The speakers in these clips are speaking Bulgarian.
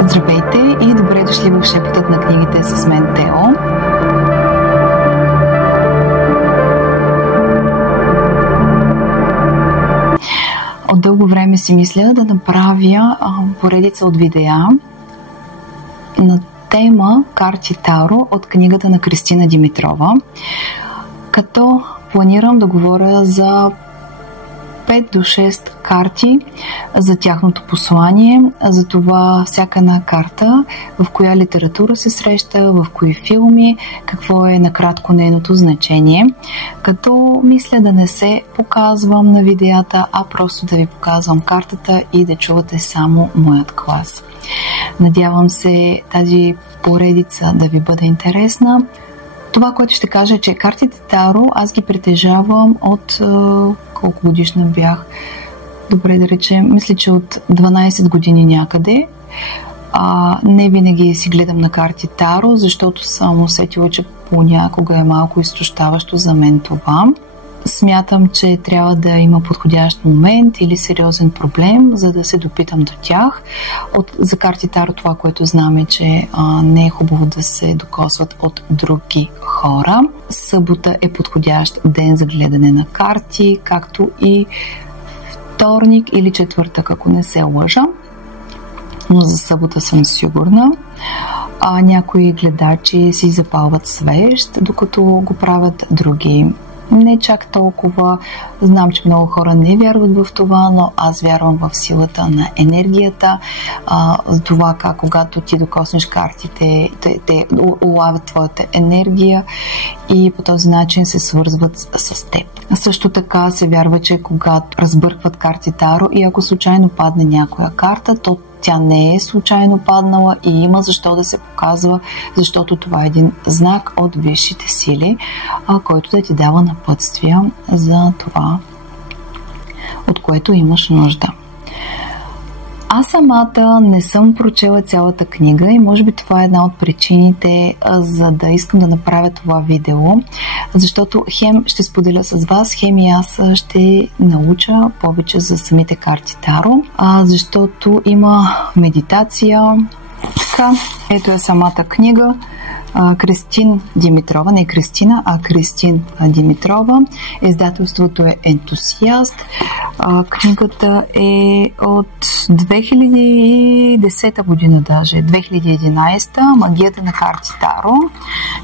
Здравейте и добре дошли в Шепотът на книгите с мен, Тео. От дълго време си мисля да направя поредица от видеа на тема карти Таро от книгата на Кристина Димитрова, като планирам да говоря за 5 до 6 карти за тяхното послание, за това всяка една карта в коя литература се среща, в кои филми, какво е накратко нейното значение, като мисля да не се показвам на видеята, а просто да ви показвам картата и да чувате само моят глас. Надявам се тази поредица да ви бъде интересна. Това, което ще кажа, е, че картите Таро аз ги притежавам от колко годишна бях? Добре да речем, мисля, че от 12 години някъде. Не винаги си гледам на карти Таро, защото съм усетила, че понякога е малко изтощаващо за мен това. Смятам, че трябва да има подходящ момент или сериозен проблем, за да се допитам до тях. За карти Таро това, което знам, е, че не е хубаво да се докосват от други хора. Събота е подходящ ден за гледане на карти, както и вторник или четвъртък, ако не се лъжа. Но за събота съм сигурна. Някои гледачи си запалват свещ, докато го правят други. Не чак толкова. Знам, че много хора не вярват в това, но аз вярвам в силата на енергията, за това как когато ти докоснеш картите, те улавят твоята енергия и по този начин се свързват с теб. Също така се вярва, че когато разбъркват карти Таро и ако случайно падне някоя карта, то тя не е случайно паднала и има защо да се показва, защото това е един знак от висшите сили, който да ти дава напътствия за това, от което имаш нужда. Аз самата не съм прочела цялата книга и може би това е една от причините за да искам да направя това видео, защото хем ще споделя с вас, хем и аз ще науча повече за самите карти Таро, защото има медитация. Така, ето е самата книга. Кристин Димитрова, не Кристина, а Кристин Димитрова. Издателството е Ентусиаст. Книгата е от 2010 година даже, 2011. Магията на карти Таро.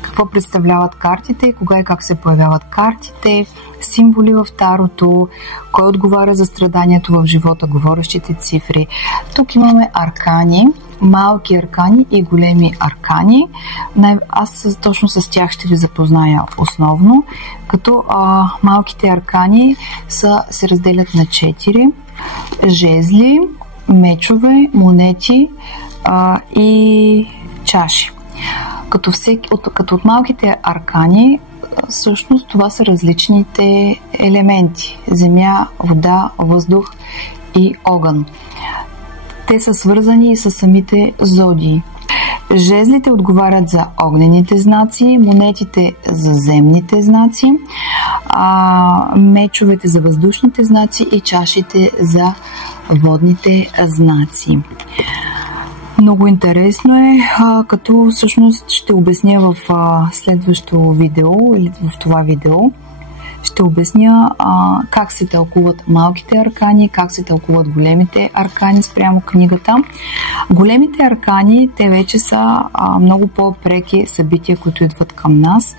Какво представляват картите, кога и как се появяват картите, символи в Тарото, кой отговаря за страданието в живота, говорещите цифри. Тук имаме аркани, малки аркани и големи аркани. Аз точно с тях ще ви запозная основно, като малките аркани се разделят на 4. Жезли, мечове, монети и чаши. Като от малките аркани, всъщност това са различните елементи: земя, вода, въздух и огън. Те са свързани с самите зодии. Жезлите отговарят за огнените знаци, монетите за земните знаци, мечовете за въздушните знаци и чашите за водните знаци. Много интересно е, като всъщност ще обясня в следващото видео или в това видео. Ще обясня как се тълкуват малките аркани, как се тълкуват големите аркани спрямо книгата. Големите аркани, те вече са много по-преки събития, които идват към нас.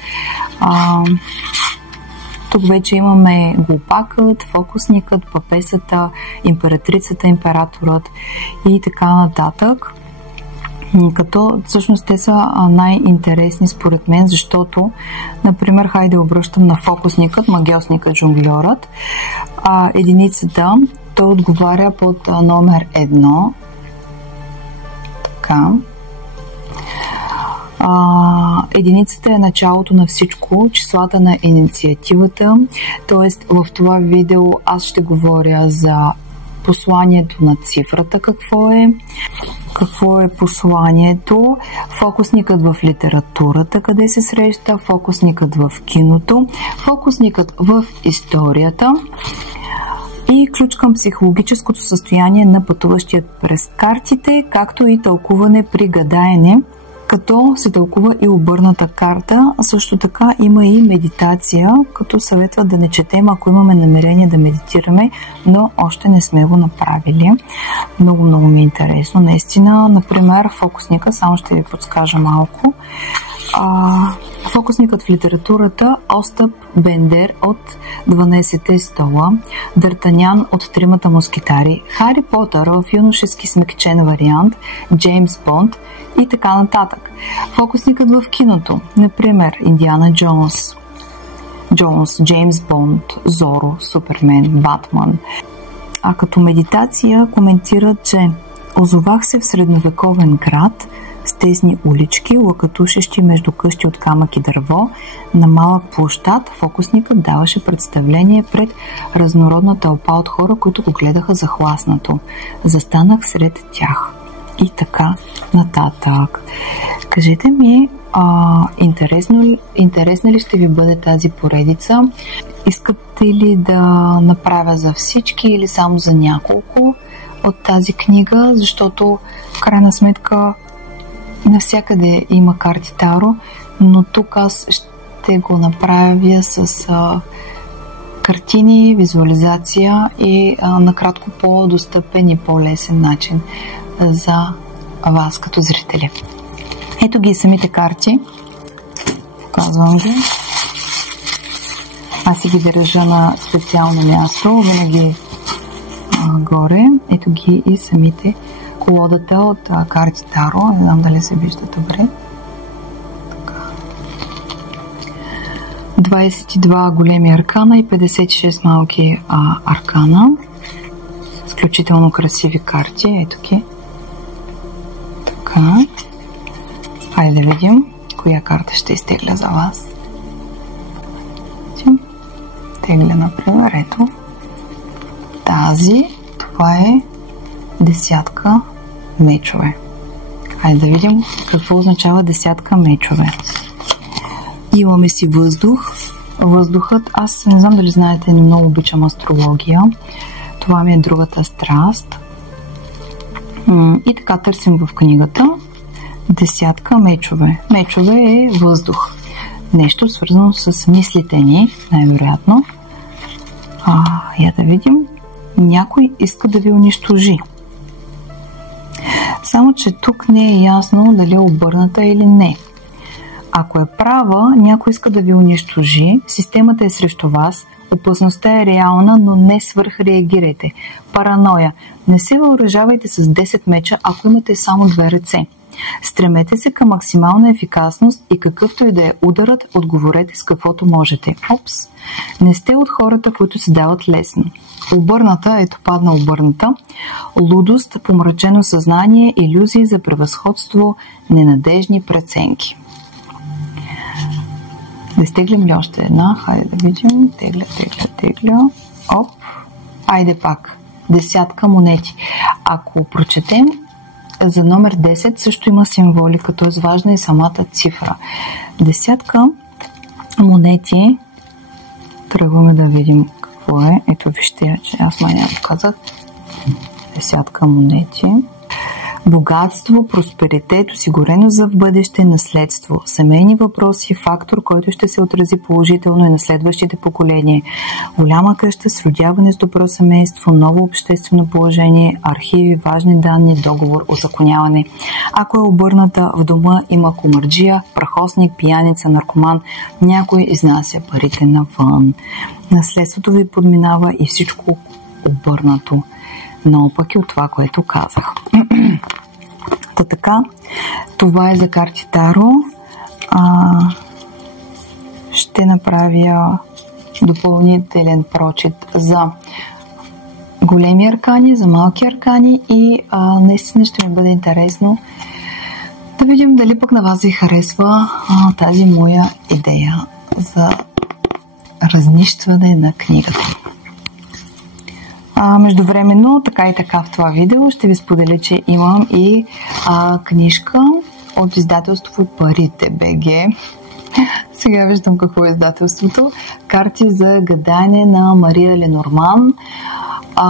Тук вече имаме глупакът, фокусникът, папесата, императрицата, императорът и така нататък. Като всъщност те са най-интересни според мен, защото, например, хайде обръщам на фокусникът, магиосникът, жонгльорът. Единицата, той отговаря под номер 1. Така. Единицата е началото на всичко, числата на инициативата, т.е. в това видео аз ще говоря за посланието на цифрата, какво е посланието, фокусникът в литературата, къде се среща, фокусникът в киното, фокусникът в историята и ключ към психологическото състояние на пътуващият през картите, както и тълкуване при гадаене, като се тълкува и обърната карта. Също така има и медитация, като съветва да не четем, ако имаме намерение да медитираме, но още не сме го направили. Много ми е интересно. Наистина, например, фокусника, само ще ви подскажа малко. Фокусникът в литературата, Остап Бендер от 12-те стола, Д'Артанян от Тримата мускетари, Хари Потър в юношески смекчен вариант, Джеймс Бонд и така нататък. Фокусникът в киното, например, Индиана Джонс, Джеймс Бонд, Зоро, Супермен, Батман. А като медитация коментират, че озовах се в средновековен град с тесни улички, лъкатушещи между къщи от камък и дърво. На малък площад фокусникът даваше представление пред разнородна тълпа от хора, които го гледаха захласнато. Застанах сред тях. И така нататък. Кажете ми, интересна ли ще ви бъде тази поредица? Искате ли да направя за всички или само за няколко от тази книга? Защото в крайна сметка навсякъде има карти Таро, но тук аз ще го направя с картини, визуализация и накратко по-достъпен и по-лесен начин за вас като зрители. Ето ги самите карти. Показвам ги. Аз си ги държа на специално място, винаги горе. Ето ги и самите колодата от карти Таро. Не знам дали се вижда добре. 22 големи аркана и 56 малки аркана. Изключително красиви карти. Ето ги. Така. Хайде да видим коя карта ще изтегля за вас. Тегля, например, ето тази. Това е десятка мечове. Хайде да видим какво означава десятка мечове. Имаме си въздух. Въздухът, аз не знам дали знаете, но много обичам астрология. Това ми е другата страст. И така търсим в книгата десятка мечове. Мечове е въздух. Нещо свързано с мислите ни, най-вероятно. Я да видим. Някой иска да ви унищожи. Само, че тук не е ясно дали е обърната или не. Ако е права, някой иска да ви унищожи, системата е срещу вас, опасността е реална, но не свръхреагирайте. Параноя. Не се въоръжавайте с 10 меча, ако имате само 2 ръце. Стремете се към максимална ефикасност и какъвто и да е ударът, отговорете с каквото можете. Опс! Не сте от хората, които се дават лесно. Обърната, ето падна обърната. Лудост, помрачено съзнание, илюзии за превъзходство, ненадежни преценки. Да изтеглим ли още една? Хайде да видим. Тегля. Оп! Айде пак. Десятка монети. Ако прочетем за номер 10, също има символика, т.е. важна е самата цифра. Десятка монети. Тръгваме да видим какво е. Ето вижте, че аз май не казах. Десятка монети. Богатство, просперитет, осигурено за в бъдеще, наследство, семейни въпроси, фактор, който ще се отрази положително и на следващите поколения. Голяма къща с родяване с добро семейство, ново обществено положение, архиви, важни данни, договор, узаконяване. Ако е обърната, в дома има комарджия, прахосник, пияница, наркоман, някой изнася парите навън. Наследството ви подминава и всичко обърнато. Наопаки от това, което казах. Така, това е за карти Таро. Ще направя допълнителен прочит за големи аркани, за малки аркани и наистина ще ми бъде интересно да видим дали пък на вас ви харесва тази моя идея за разнищване на книгата. Междувременно, така и така в това видео ще ви споделя, че имам и книжка от издателство Парите БГ. Сега виждам какво е издателството. Карти за гадане на Мария Ленорман.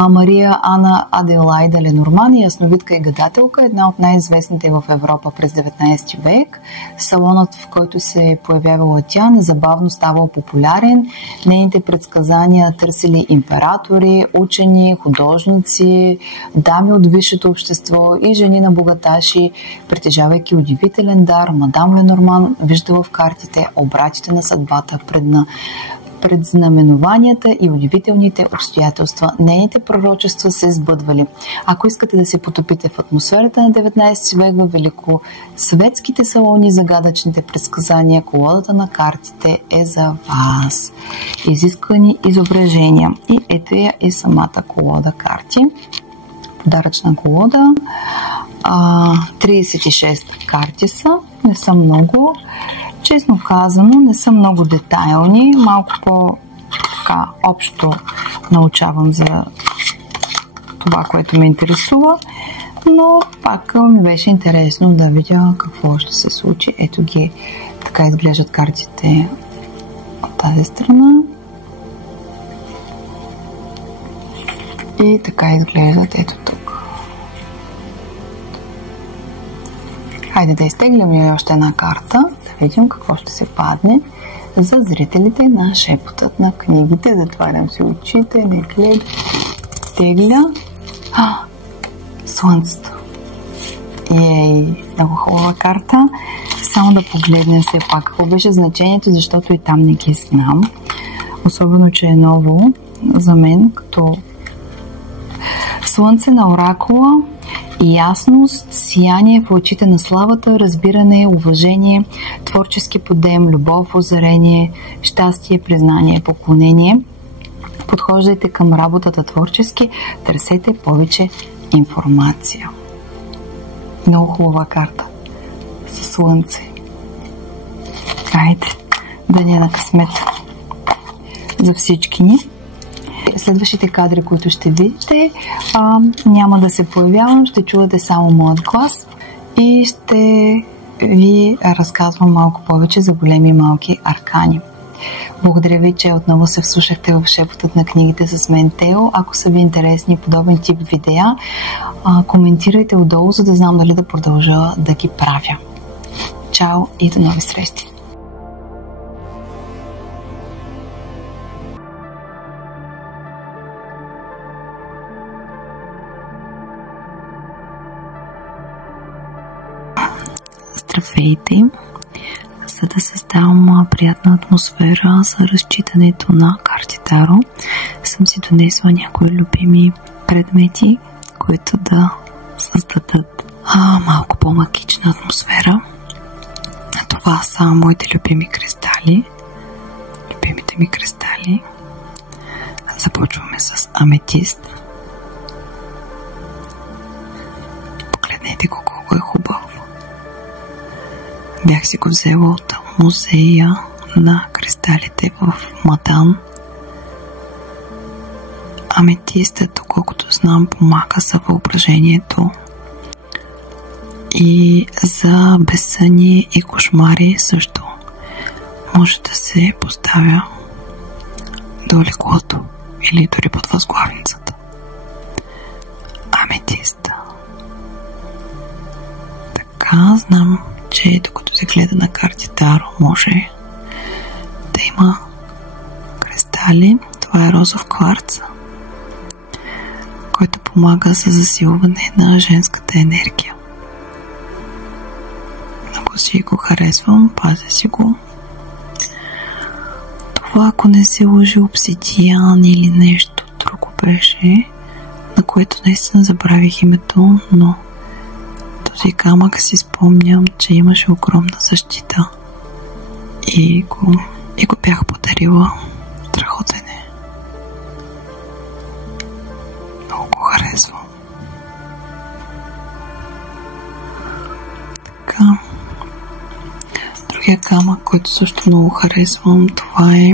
Мария Ана Аделайда Ленорман, ясновидка и гадателка, една от най-известните в Европа през 19 век. Салонът, в който се е появявала тя, незабавно ставал популярен. Нейните предсказания търсили императори, учени, художници, дами от висшето общество и жени на богаташи, притежавайки удивителен дар. Мадам Ленорман виждала в картите обратите на съдбата, предзнаменованията и удивителните обстоятелства. Нейните пророчества се сбъдвали. Ако искате да се потопите в атмосферата на 19 век в великосветските салони, загадъчните предсказания, колодата на картите е за вас. Изисквани изображения. И ето я и самата колода карти. Подаръчна колода. 36 карти са. Не са много. Честно казано, не са много детайлни. Малко по-така общо научавам за това, което ме интересува. Но пак ми беше интересно да видя какво ще се случи. Ето ги. Така изглеждат картите от тази страна. И така изглеждат ето тук. Хайде да изтеглям и още една карта, да видим какво ще се падне за зрителите на Шепотът на книгите. Затварям си очите, не гледам, тегля. Слънцето. Ей, много хубава карта. Само да погледнем все пак какво беше значението, защото и там не ги знам. Особено, че е ново за мен, като Слънце на оракула, ясност, сияние в очите на славата, разбиране, уважение, творчески подем, любов, озарение, щастие, признание, поклонение. Подхождайте към работата творчески, търсете повече информация. Много хубава карта със слънце. Хайде, да ни е на късмет за всички ни. Следващите кадри, които ще видите, няма да се появявам, ще чувате само моят глас и ще ви разказвам малко повече за големи и малки аркани. Благодаря ви, че отново се вслушахте в Шепотът на книгите с мен, Тео. Ако са ви интересни подобен тип видеа, коментирайте отдолу, за да знам дали да продължа да ги правя. Чао и до нови срещи! Здравейте! За да създавам приятна атмосфера за разчитането на карти Таро, съм си донесла някои любими предмети, които да създадат малко по-магична атмосфера. Това са моите любими кристали. Любимите ми кристали. Започваме с аметист. Погледнете колко е хубаво. Бях си го взела от музея на кристалите в Мадан. Аметистът, доколкото знам, помага за въображението и за безсъние и кошмари също. Може да се поставя до леглото или дори под възглавницата. Аметист. Така, знам, че докато се гледа на карти Таро, може да има кристали. Това е розов кварц, който помага за засилване на женската енергия. Много си го харесвам, пазя си го. Това, ако не се лъжи, обсидиан или нещо друго беше, на което наистина забравих името, но този камък си спомням, че имаше огромна защита и го бях подарила. Страхотен е. Много го харесвам. Така. Другия камък, който също много харесвам, това е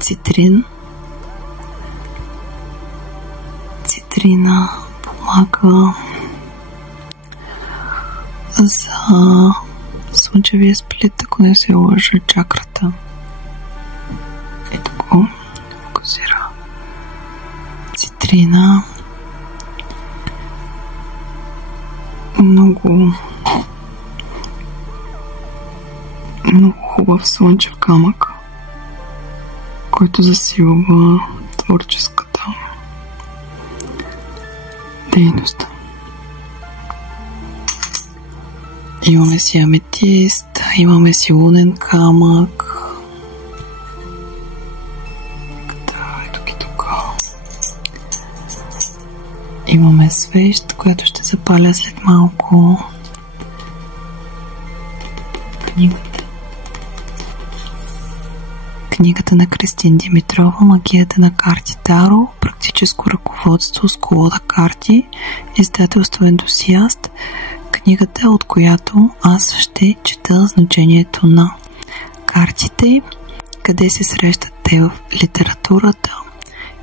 цитрин. Цитрина помага за слънчевия сплит, ако не се лъжа, чакрата. Ето го фокусира витрина. Много хубав слънчев камък, който засилва творческата дейност. Имаме си аметист, имаме си лунен камък. Имаме свещ, която ще запаля след малко. Книгата на Кристин Димитрова "Магията на карти Таро", практическо ръководство с колода карти, издателство Ентусиаст. Книгата, от която аз ще чета значението на картите, къде се срещат те в литературата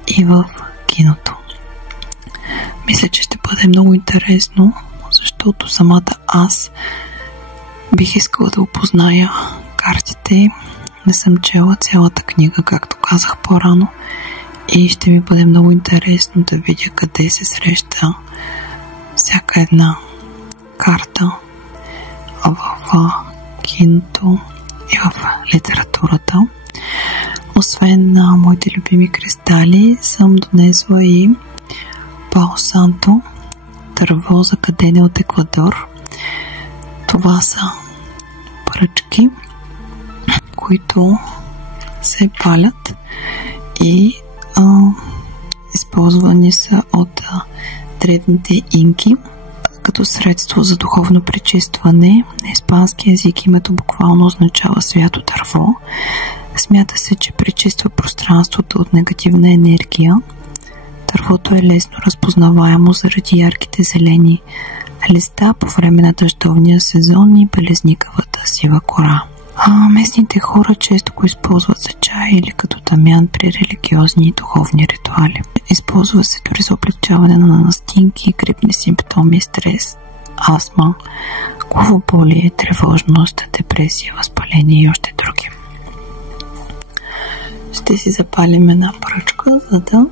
и в киното. Мисля, че ще бъде много интересно, защото самата аз бих искала да опозная картите. Не съм чела цялата книга, както казах по-рано, и ще ми бъде много интересно да видя къде се среща всяка една карта в киното и в литературата. Освен на моите любими кристали, съм донесла и Пало Санто, дърво за кадене от Еквадор. Това са пръчки, които се палят и използвани са от древните инки като средство за духовно пречистване. На испански език името буквално означава свято дърво. Смята се, че пречиства пространството от негативна енергия. Дървото е лесно разпознаваемо заради ярките зелени листа по време на дъждовния сезон и белезникавата сива кора. Местните хора често го използват за чай или като тамян при религиозни и духовни ритуали. Използва се дори за облегчаване на настинки, грипни симптоми, стрес, астма, главоболие, тревожност, депресия, възпаление и още други. Ще си запалим една пръчка, за да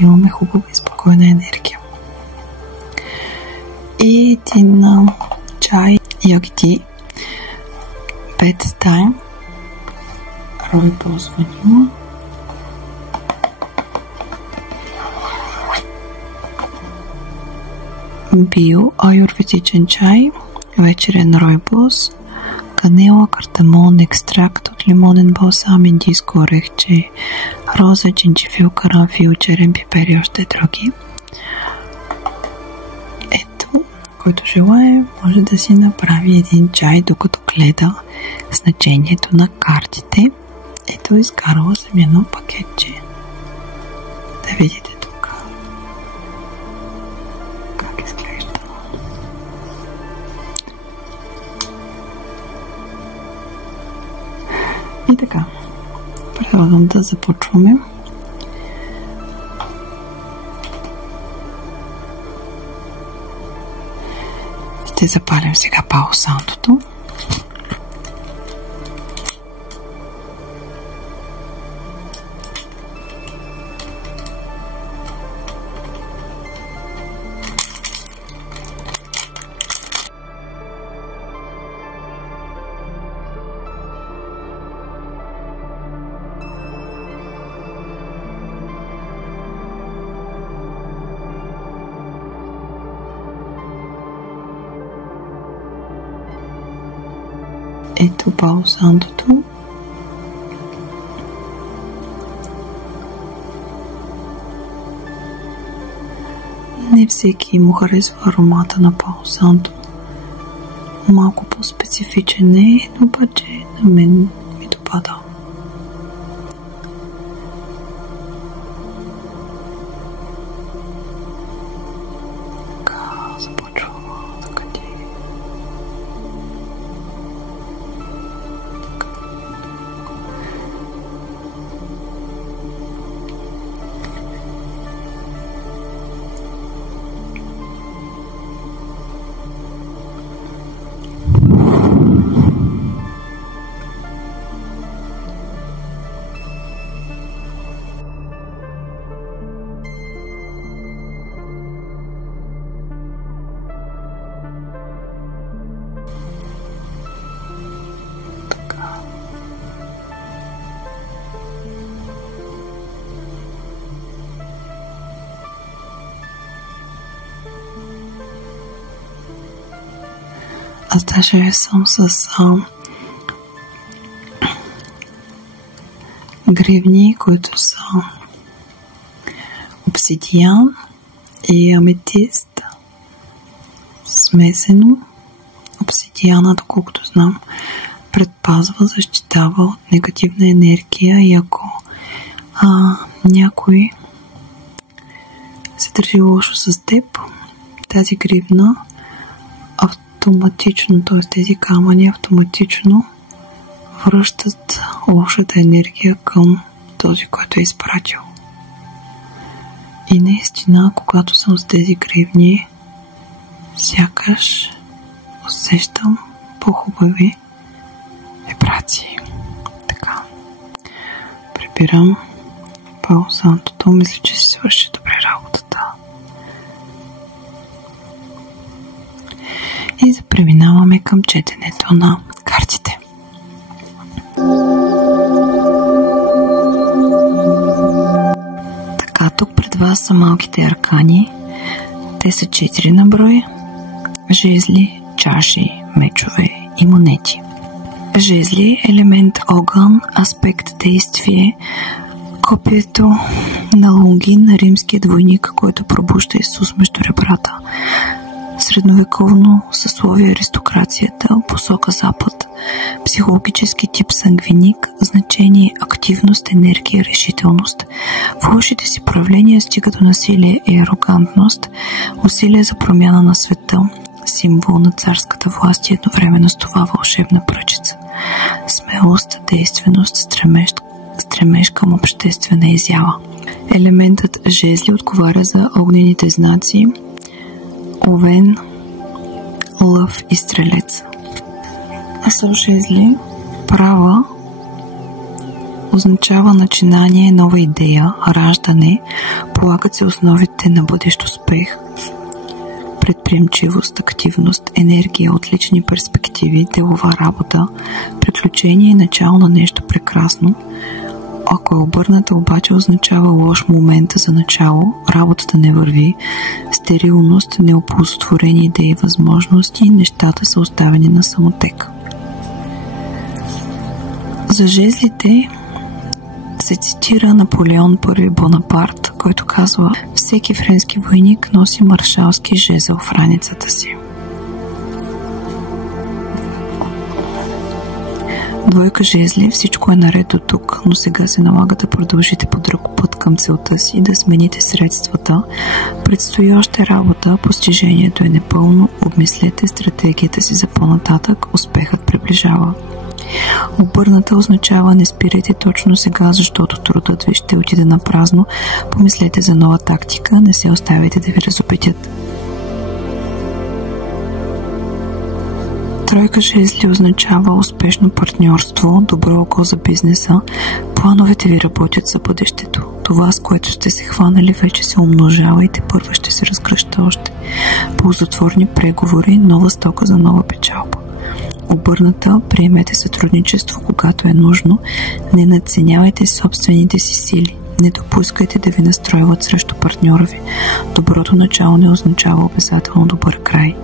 имаме хубава и спокойна енергия. И един чай Yogi Tea Bedtime Rooibos Vanilla. Био аюрведичен чай, вечерен ройбос, канела, кардамон, екстракт от лимонен балсам, индийско орехче, роза, джинджифил, карамфил, черен пипер и още други. Ето, който желае, може да си направи един чай, докато гледа значението на картите. Ето, изкарала съм едно пакетче. Да видите тук как изглежда. И така, предлагам да започваме. Ще запалим сега Пало Сантото. Ето Пало Сантото. Не всеки му харесва аромата на Пало Санто. Малко по-специфичен е, но обаче на мен ми допада. Аз даже съм с гривни, които са обсидиан и аметист смесено. Обсидиана, доколкото знам, предпазва, защитава от негативна енергия и ако някой се държи лошо с теб, тази гривна автоматично, т.е. тези камъни автоматично връщат лошата енергия към този, който е изпратил. И наистина, когато съм с тези гривни, сякаш усещам по-хубави вибрации. Така. Прибирам паусантото. Мисля, че си свърши добре работата. И запреминаваме към четенето на картите. Така, тук пред вас са малките аркани. Те са 4 на брой. Жезли, чаши, мечове и монети. Жезли, елемент огън, аспект действие, копието на Лонгин, римският войник, който пробужда Исус между ребрата. Средновековно съсловие аристокрацията, посока запад, психологически тип сангвиник, значение активност, енергия, решителност. В лошите си проявления стига до насилие и арогантност, усилие за промяна на света, символ на царската власт и едновременно с това вълшебна пръчица. Смелост, действеност, стремеж към обществена изява. Елементът жезли отговаря за огнените знаци Овен, Лъв и Стрелец. А с жезли права означава начинание, нова идея, раждане, полагат се основите на бъдещ успех, предприемчивост, активност, енергия, отлични перспективи, делова работа, приключение и начало на нещо прекрасно. Ако е обърната, обаче означава лош момент за начало, работата не върви, стерилност, неоползотворени идеи и възможности, нещата са оставени на самотек. За жезлите се цитира Наполеон I Бонапарт, който казва: всеки френски войник носи маршалски жезъл в раницата си. Двойка жезли, всичко е наред до тук, но сега се налага да продължите по друг път към целта си, да смените средствата. Предстои още работа, постижението е непълно, обмислете стратегията си за по-нататък, успехът приближава. Обърната означава: не спирайте точно сега, защото трудът ви ще отиде на празно. Помислете за нова тактика, не се оставяйте да ви разопитят. Тройка жезли означава успешно партньорство, добро око за бизнеса, плановете ви работят за бъдещето. Това, с което сте се хванали, вече се умножава и тепърва ще се разгръща още. Ползотворни преговори, нова стока за нова печалба. Обърната, приемете сътрудничество, когато е нужно, не надценявайте собствените си сили, не допускайте да ви настройват срещу партньора ви. Доброто начало не означава обязателно добър край.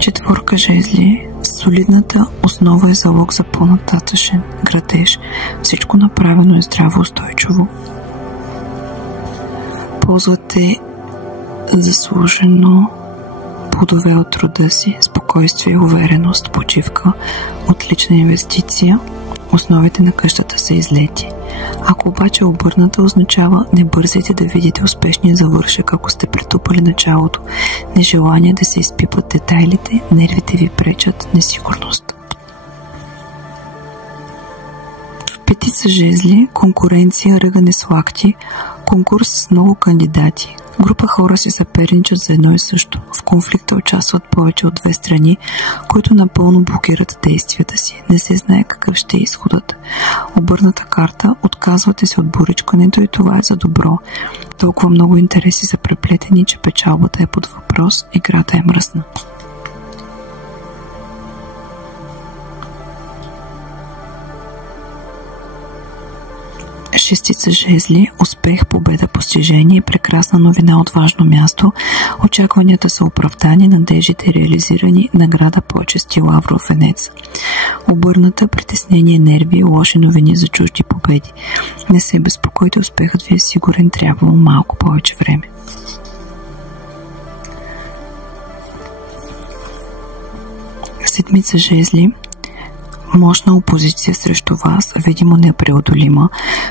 Четворка жезли, солидната основа е залог за по-нататъчен градеж. Всичко направено е здраво, устойчиво. Ползвате заслужено плодове от труда си, спокойствие, увереност, почивка, отлична инвестиция. Основите на къщата са излети. Ако обаче обърната, означава: не бързайте да видите успешния завършек, ако сте претупали началото. Нежелание да се изпипат детайлите, нервите ви пречат, несигурност. Петица жезли, конкуренция, ръгане с лакти, конкурс с много кандидати. Група хора си съперничат за едно и също. В конфликта участват повече от две страни, които напълно блокират действията си. Не се знае какъв ще е изходът. Обърната карта, отказвате се от боричкането и това е за добро. Толкова много интереси са преплетени, че печалбата е под въпрос, играта е мръсна. Шестица жезли, успех, победа, постижение, прекрасна новина от важно място, очакванията са оправдани, надеждите реализирани, награда, почест и лавров венец. Обърната, притеснение, нерви, лоши новини за чужди победи. Не се безпокойте, успехът ви е сигурен, трябва малко повече време. Седмица жезли, мощна опозиция срещу вас, видимо непреодолима.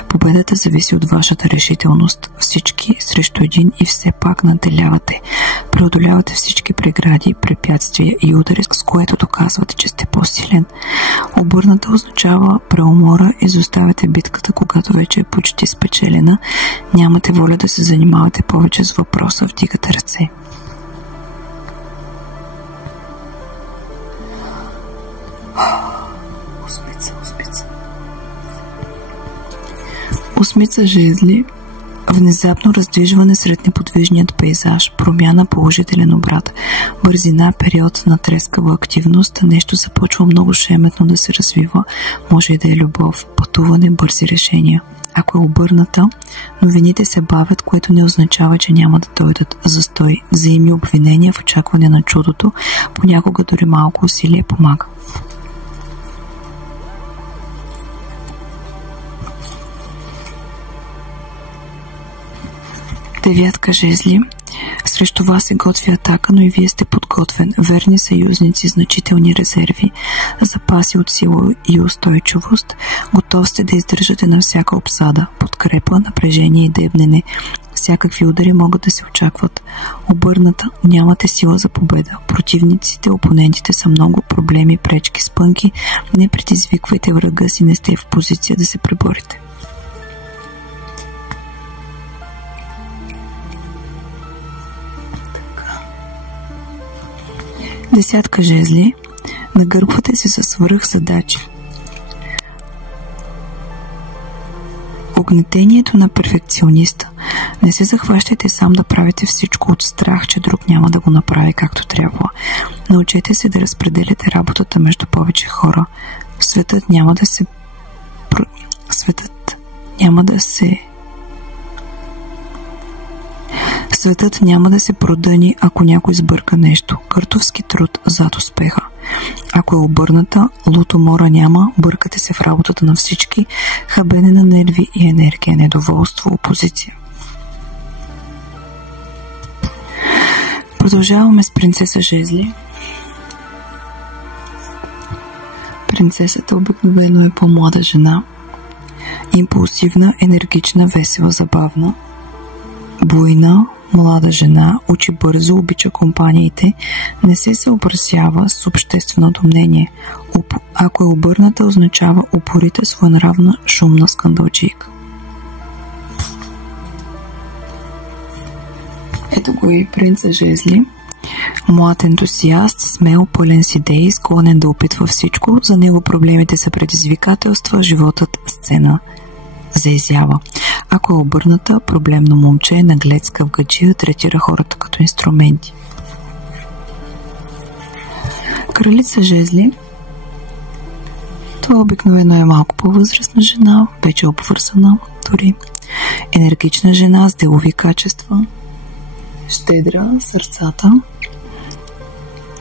Победата зависи от вашата решителност. Всички срещу един и все пак наделявате. Преодолявате всички прегради, препятствия и удари, с което доказвате, че сте по-силен. Обърната означава преумора, изоставяте битката, когато вече е почти спечелена. Нямате воля да се занимавате повече с въпроса, вдигате ръце. Осмица жезли, внезапно раздвижване сред неподвижният пейзаж, промяна, положителен обрат, бързина, период на трескава активност, нещо започва много шеметно да се развива, може и да е любов, пътуване, бързи решения. Ако е обърната, новините се бавят, което не означава, че няма да дойдат. Застой, взаимни обвинения в очакване на чудото, понякога дори малко усилие помага. Девятка жезли. Срещу вас се готви атака, но и вие сте подготвен. Верни съюзници, значителни резерви, запаси от сила и устойчивост. Готов сте да издържате на всяка обсада, подкрепа, напрежение и дебнене. Всякакви удари могат да се очакват. Обърната, нямате сила за победа. Противниците, опонентите са много, проблеми, пречки, спънки. Не предизвиквайте врага си, не сте в позиция да се преборите. Десятка жезли. Нагърбвате се със свръх задачи. Огнетението на перфекциониста. Не се захващайте сам да правите всичко от страх, че друг няма да го направи както трябва. Научете се да разпределяте работата между повече хора. Светът няма да се продъни, ако някой сбърка нещо. Къртовски труд зад успеха. Ако е обърната, лутомора няма, бъркате се в работата на всички, хабене на нерви и енергия, недоволство, опозиция. Продължаваме с принцеса жезли. Принцесата обикновено е по-млада жена. Импулсивна, енергична, весела, забавна. Буйна, млада жена, учи бързо, обича компаниите, не се съобразява с общественото мнение. Ако е обърната, означава упорита, своенравна, шумна скандалчийка. Ето го и принца жезли. Млад ентусиаст, смел, пълен с идеи, склонен да опитва всичко. За него проблемите са предизвикателства, животът сцена за изява. Ако е обърната, проблемно момче, наглед, скъвгаджия, третира хората като инструменти. Кралица жезли. Това обикновено е малко по-възрастна жена, вече обвързана, дори енергична жена с делови качества, щедра, сърцата.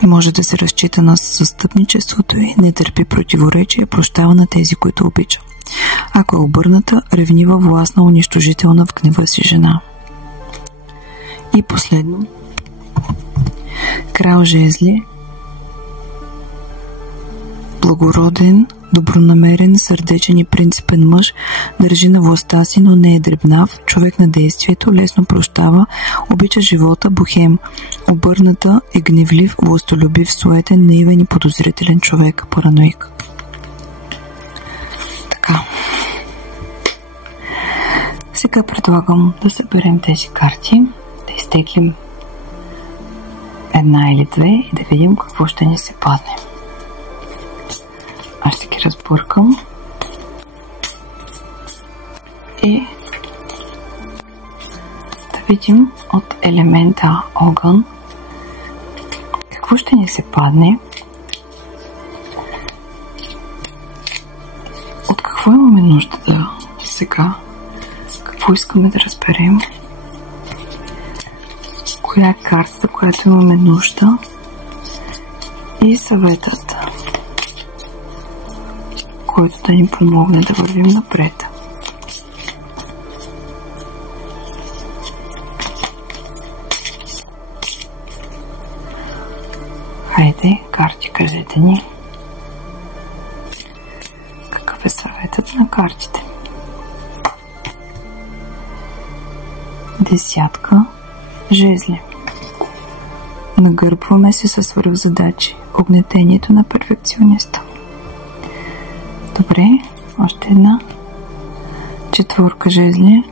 Може да се разчита на застъпничеството и не търпи противоречия, прощава на тези, които обича. Ако е обърната, ревнива, властна, унищожителна, в гнева си жена. И последно. Крал жезли. Благороден, добронамерен, сърдечен и принципен мъж, държи на властта си, но не е дребнав, човек на действието, лесно прощава, обича живота, бохем. Обърната е гневлив, властолюбив, суетен, наивен и подозрителен човек, параноик. Така. Сега предлагам да съберем тези карти, да изтеглим една или две и да видим какво ще ни се падне. Аз ще ги разбъркам и да видим от елемента огън какво ще ни се падне, от какво имаме нужда да сега Какво искаме да разберем? Коя е картата, която имаме нужда? И съветът, който да ни помогне да вървим напред. Хайде, карти, кажете ни. Какъв е съветът на картите? Десятка жезли. Нагърбваме се със свръхзадачи. Огнетението на перфекциониста. Добре, още една. Четворка жезли.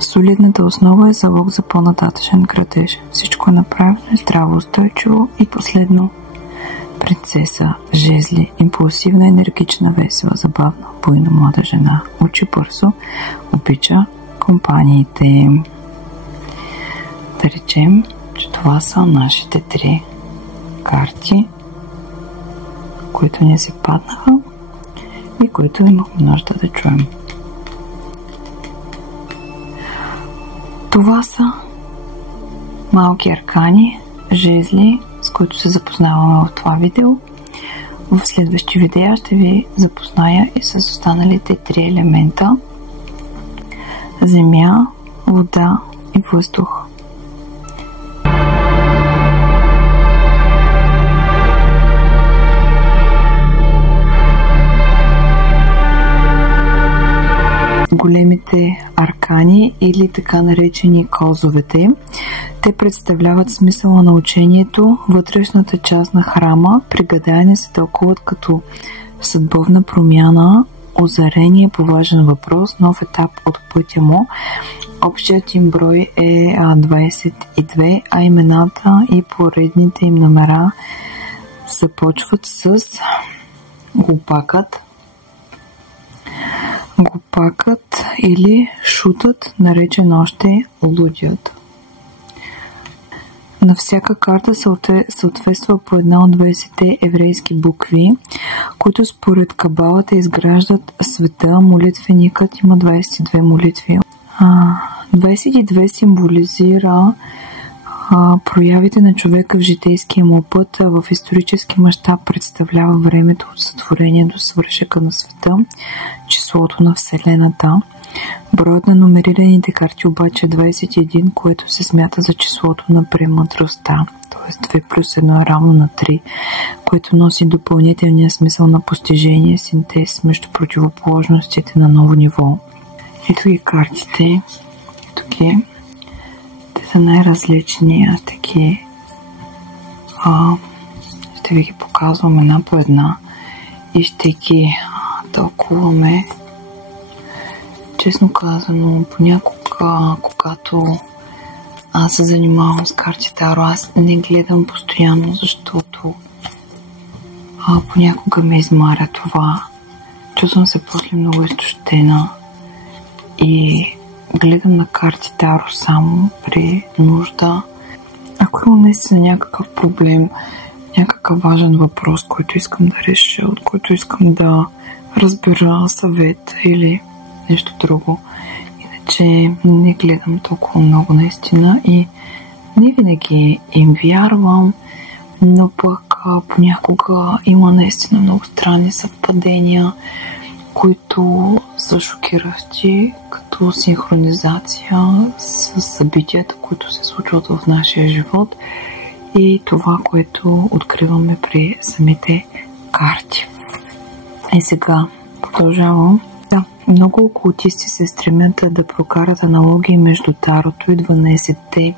Солидната основа е залог за по-нататъчен градеж. Всичко е направено здраво, устойчиво. И последно. Принцеса жезли. Импулсивна, енергична, весела, забавна, буйна млада жена. Учи бързо, обича компаниите. Да речем, че това са нашите 3 карти, които ни се паднаха и които имахме нужда да чуем. Това са малки аркани, жезли, с които се запознаваме в това видео. В следващи видеа ще ви запозная и с останалите 3 елемента: земя, вода и въздух. Големите аркани или така наречени козовете, те представляват смисъла на учението, вътрешната част на храма. При гадаене се тълкуват като съдбовна промяна, озарение по важен въпрос, нов етап от пътя му. Общият им брой е 22, а имената и поредните им номера започват с глупакът, или шутът, наречен още лудият. На всяка карта съответства по една от 20 еврейски букви, които според кабалата изграждат света. Молитвеникът има 22 молитви. 22 символизира проявите на човека в житейския му път. В исторически мащаб представлява времето от сътворение до свършека на света, числото на Вселената. Броят на номерираните карти обаче е 21, което се смята за числото на премъдростта, т.е. 2 плюс 1 е равно на 3, което носи допълнителния смисъл на постижение, синтез между противоположностите на ново ниво. Ето ги картите. Ето ги. Те са най-различни. Аз ще ви ги показвам една по една и ще ги тълкуваме. Честно казано, понякога, когато аз се занимавам с карти Таро, аз не гледам постоянно, защото понякога ме измаря това. Чувствам се после много изтощена и гледам на карти Таро само при нужда. Ако имам наистина някакъв проблем, някакъв важен въпрос, който искам да реша, от който искам да разбера съвет или нещо друго, иначе не гледам толкова много наистина и не винаги им вярвам, но пък понякога има наистина много странни съвпадения, които са шокиращи, като синхронизация с събитията, които се случват в нашия живот и това, което откриваме при самите карти. И сега продължавам. Да, много окултисти се стремят да прокарат аналогии между Тарото и 12-те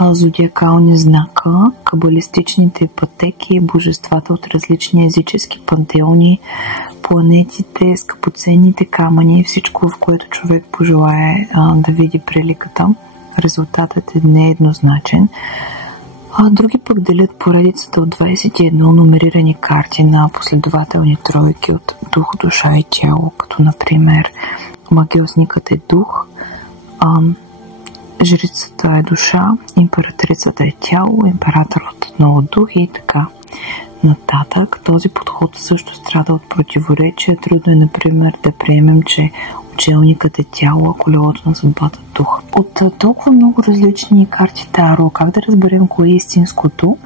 зодиакални знака, кабалистичните пътеки, божествата от различни езически пантеони, планетите, скъпоценните камъни и всичко, в което човек пожелае да види преликата. Резултатът е нееднозначен. Други пък делят поредицата от 21 номерирани карти на последователни тройки от дух, душа и тяло, като например магиосникът е дух, жрицата е душа, императрицата е тяло, императорът отново дух и така нататък. Този подход също страда от противоречия. Трудно е, например, да приемем, че учелникът е тяло, а колелото на съдбата дух. От толкова много различни карти Таро, как да разберем кое е истинското?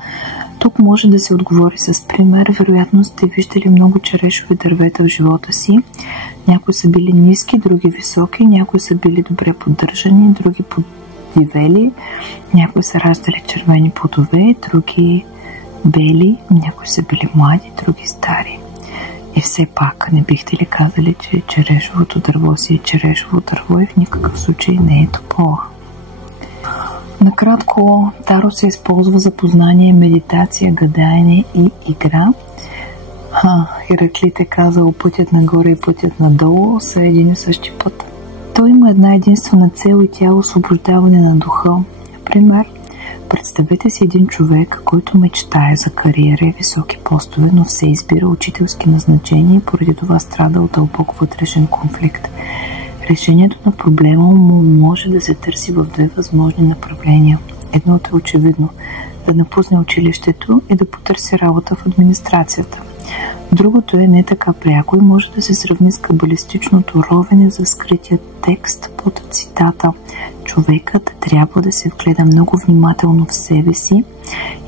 Тук може да се отговори с пример. Вероятно сте виждали много черешови дървета в живота си. Някои са били ниски, други високи, някои са били добре поддържани, други подивели, някои са раждали червени плодове, други бели, някои са били млади, други стари. И все пак, не бихте ли казали, че черешовото дърво си е черешово дърво и в никакъв случай не е топола? Накратко, Таро се използва за познание, медитация, гадаене и игра. Ираклит е казал, пътят нагоре и пътят надолу са един и същи път. Той има една единствена цел и тя е освобождаване на духа. Например, представете си един човек, който мечтае за кариера и високи постове, но все избира учителски назначения и поради това страда от дълбок вътрешен конфликт. Решението на проблема му може да се търси в две възможни направления. Едното е очевидно – да напусне училището и да потърси работа в администрацията. Другото е не така пряко и може да се сравни с кабалистичното ровене за скрития текст под цитата. Човекът трябва да се вгледа много внимателно в себе си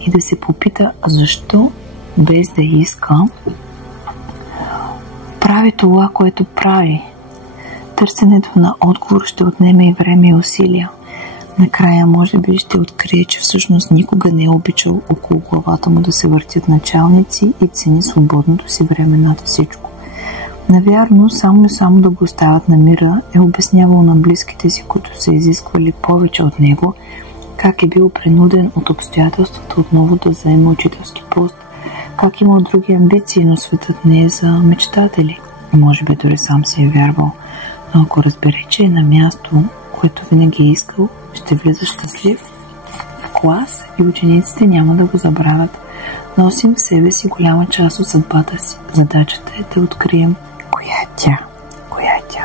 и да се попита защо, без да иска, прави това, което прави. Търсенето на отговор ще отнеме и време и усилия. Накрая може би ще открие, че всъщност никога не е обичал около главата му да се въртят началници и цени свободното си време над всичко. Навярно, само и само да го оставят на мира, е обяснявал на близките си, които са изисквали повече от него, как е бил принуден от обстоятелствата отново да заема учителски пост, как имал други амбиции, но светът не е за мечтатели. Може би дори сам се е вярвал. Но ако разбере, че е на място, което винаги е искал, ще влиза щастлив в клас и учениците няма да го забравят. Носим в себе си голяма част от съдбата си. Задачата е да открием коя е тя. Коя е тя?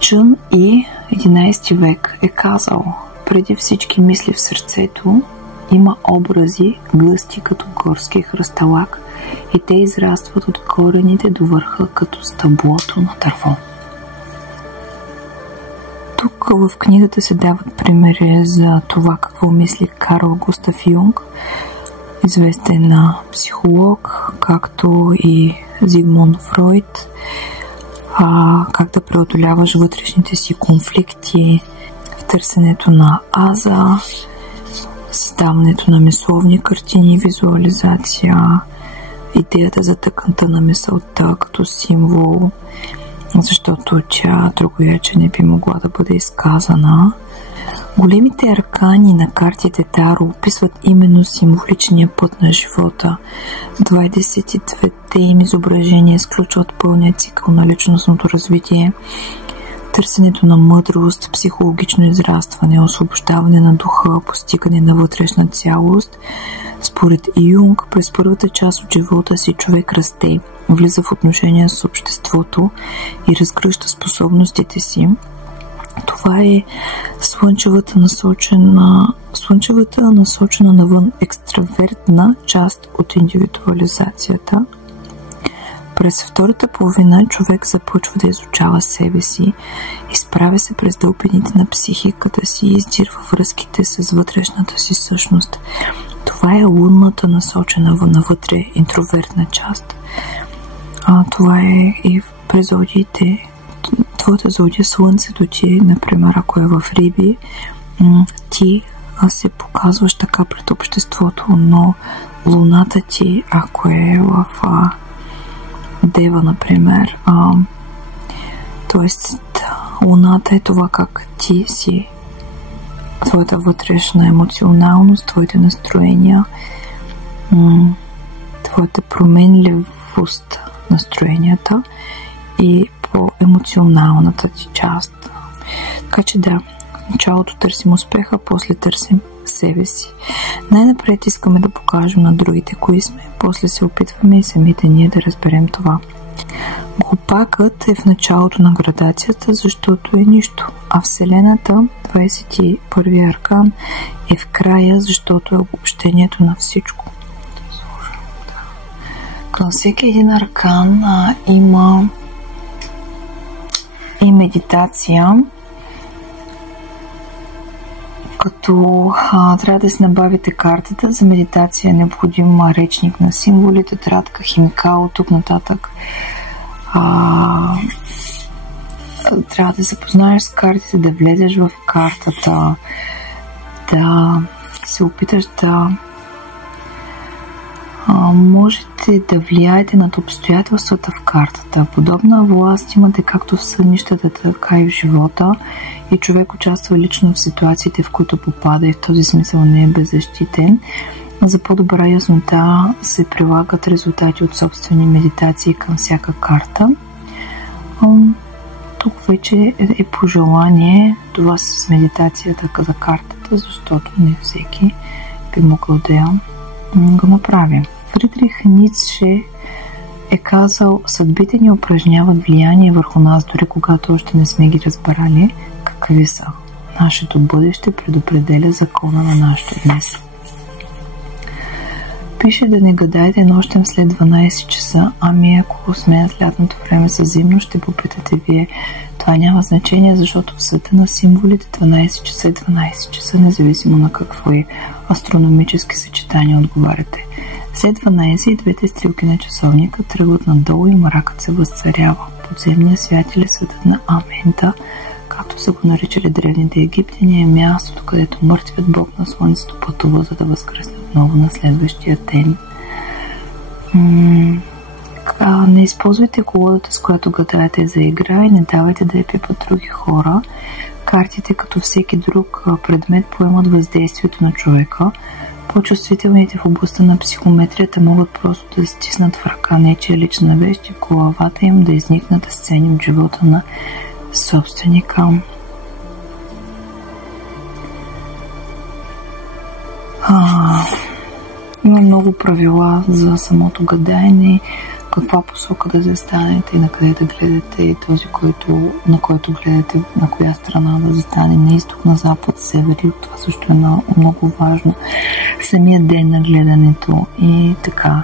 Чън И, 11 век, е казал: преди всички мисли в сърцето има образи, гъсти като горски хръсталак, и те израстват от корените до върха като стъблото на дърво. Тук в книгата се дават примери за това какво мисли Карл Густав Юнг, известен психолог, както и Зигмунд Фройд, как да преодоляваш вътрешните си конфликти в търсенето на аза, създаването на мисловни картини, визуализация, идеята за тъканта на мисълта като символ, защото тя другояче не би могла да бъде изказана. Големите аркани на картите Таро описват именно символичния път на живота. 22-те им изображения изключват пълния цикъл на личностното развитие, търсенето на мъдрост, психологично израстване, освобождаване на духа, постигане на вътрешна цялост. Според Юнг, през първата част от живота си човек расте, влиза в отношения с обществото и разгръща способностите си. Това е слънчевата насочена навън екстравертна част от индивидуализацията. През втората половина човек започва да изучава себе си, изправя се през дълбините на психиката си и издирва връзките с вътрешната си същност. Това е лунната насочена навътре интровертна част. Това е и през зодиите. Твоята зодия, Слънцето ти, например, ако е в Риби, ти се показваш така пред обществото, но луната ти, ако е в Дева, например, т.е. луната е това как ти си, твоята вътрешна емоционалност, твоите настроения, твоята променливост, настроенията и по емоционалната ти част. Така че да, в началото търсим успеха, после търсим себе си. Най-напред искаме да покажем на другите кои сме, после се опитваме и самите ние да разберем това. Глупакът е в началото на градацията, защото е нищо, а Вселената, 21 аркан, е в края, защото е обобщението на всичко. Към всеки един аркан има и медитация, като трябва да си набавите картата. За медитация е необходим речник на символите, тетрадка, химикал, от тук нататък. Трябва да се познаеш с картите, да влезеш в картата, да се опиташ да можете да влияете над обстоятелствата в картата. Подобна власт имате както в сънищата, така и в живота, и човек участва лично в ситуациите, в които попада, и в този смисъл не е беззащитен. За по-добра яснота се прилагат резултати от собствени медитации към всяка карта. Тук вече е пожелание това с медитацията за картата, защото не всеки би могъл да я го направи. Фридрих Ницше е казал: съдбите ни упражняват влияние върху нас, дори когато още не сме ги разбрали какви са. Нашето бъдеще предопределя закона на нашето днес. Пише да не гадаете нощем след 12 часа, ами ако сменят лятното време за зимно, ще попитате вие. Това няма значение, защото в света на символите 12 часа е 12 часа, независимо на какво и астрономически съчетания отговаряте. След 12 и двете стрелки на часовника тръгват надолу и мракът се възцарява. Подземният свят или светът на Амента, както са го наричали древните египтяни, е мястото, където мъртвият бог на слънцето пътува, за да възкръсне отново на следващия ден. Не използвайте колодата, с която гадаете за игра, и не давайте да я пипат други хора. Картите, като всеки друг предмет, поемат въздействието на човека. По-чувствителните в областта на психометрията могат просто да стиснат в ръка нечия лична вещ и в главата им да изникнат сцени от живота на собственика. Има много правила за самото гадаене, каква посока да застанете и на къде да гледате, и този, на който гледате, на коя страна да застане, на изток, на запад, север, и това също е много важно. Самия ден на гледането и така.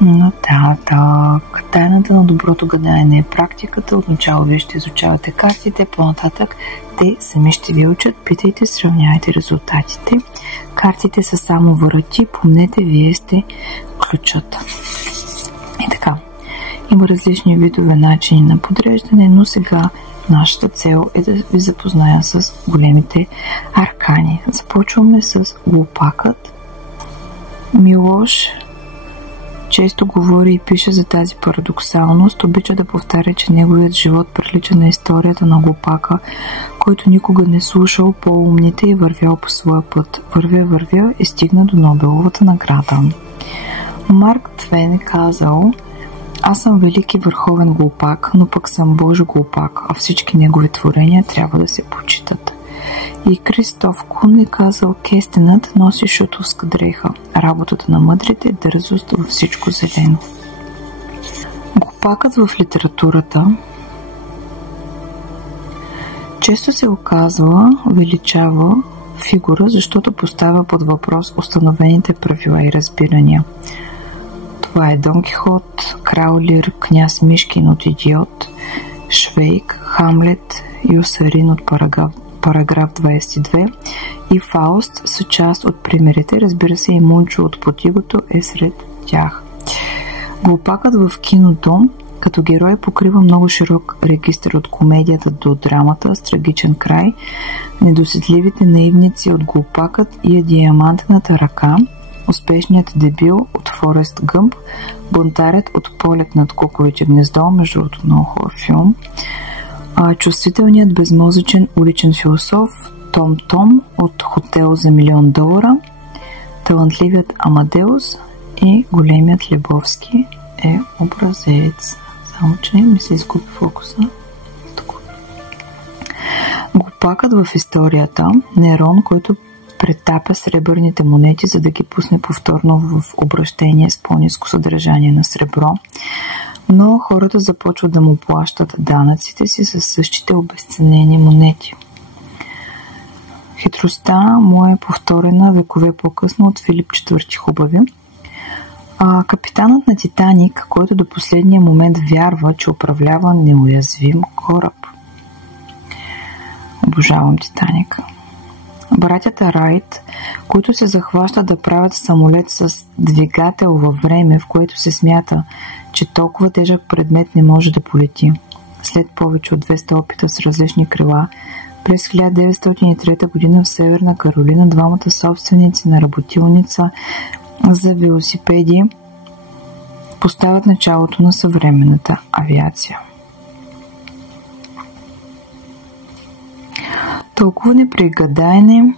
Нататък. Тайната на доброто гадаене е практиката. Отначало вие ще изучавате картите, по-нататък те сами ще ви учат. Питайте, сравнявайте резултатите. Картите са само врати, помнете, вие сте ключът. И така, има различни видове начини на подреждане, но сега нашата цел е да ви запозная с големите аркани. Започваме с глупакът. Милош често говори и пише за тази парадоксалност. Обича да повтаря, че неговият живот прилича на историята на глупака, който никога не слушал по-умните и вървял по своя път. Вървя и стигна до Нобеловата награда. Марк Твен е казал: аз съм велики върховен глупак, но пък съм Божи глупак, а всички негови творения трябва да се почитат. И Кристоф Кун е казал: кестенът носи шутовска дреха, работата на мъдрите е дързост във всичко зелено. Глупакът в литературата често се оказва величава фигура, защото поставя под въпрос установените правила и разбирания. Това е Дон Кихот, Крал Лир, княз Мишкин от Идиот, Швейк, Хамлет, Юсарин от параграф 22 и Фауст са част от примерите. Разбира се, и Мунчо от Потигото е сред тях. Глупакът в киното като герой покрива много широк регистър от комедията до драмата с трагичен край, недосетливите наивници от Глупакът и Диамантената ръка, успешният дебил от Форест Гъмп, бунтарят от Полет над Куковиче гнездо, между другото много хубав филм, чувствителният безмозъчен уличен философ Том от Хотел за $1 милион, талантливият Амадеус и големият Лебовски е образец. Само че ми се изгуби фокуса. Тук. Глупакът в историята Нерон, който претапя сребърните монети, за да ги пусне повторно в обращение с по-ниско съдържание на сребро, но хората започват да му плащат данъците си със същите обезценени монети. Хитростта му е повторена векове по-късно от Филип IV Хубави. Капитанът на Титаник, който до последния момент вярва, че управлява неуязвим кораб. Обожавам Титаник. Братята Райт, които се захващат да правят самолет с двигател във време, в което се смята, че толкова тежък предмет не може да полети. След повече от 200 опита с различни крила, през 1903 година в Северна Каролина двамата собственици на работилница за велосипеди поставят началото на съвременната авиация. Тълкуване при гадаене.